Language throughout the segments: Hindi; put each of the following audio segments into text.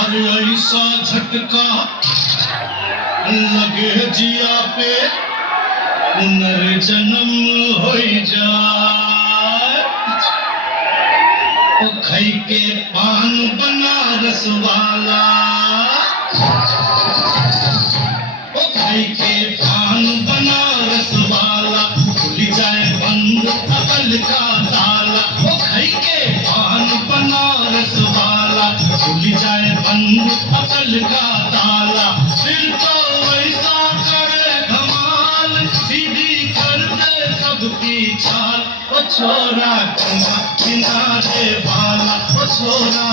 अरे ऐसा झटका लगे जिया पे पुनर्जन्म हो जाए। ओ खई के पान बनारस वाला, ओ खई के पान बनारस वाला खुल जाए बंद अकल का ताला। ओ खई के पान बनारस वाला खुल जाए बंद अकल का ताला। फिर तो ऐसा करे धमाल सीधी कर दे सबकी चाल। ओ छोरा किनारे वाला, ओ छोरा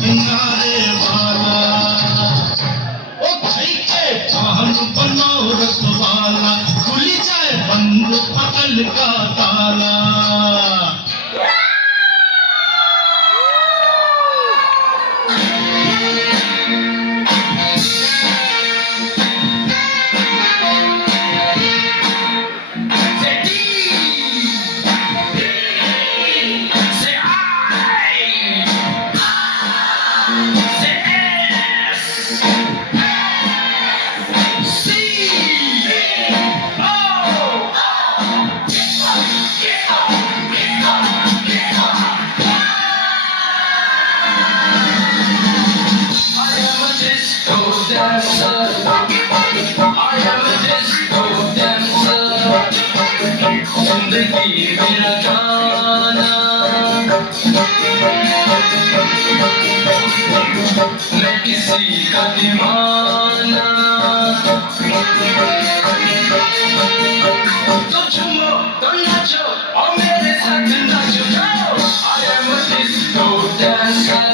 किनारे वाला। ओ भाई के पान बनारस वाला खुल जाए बंद अकल का ताला। जिंदगी मेरा गाना मैं किसी का दीवाना। तो झूमो तो नाचो और मेरे साथ नाचो जाओ। I am a disco dancer।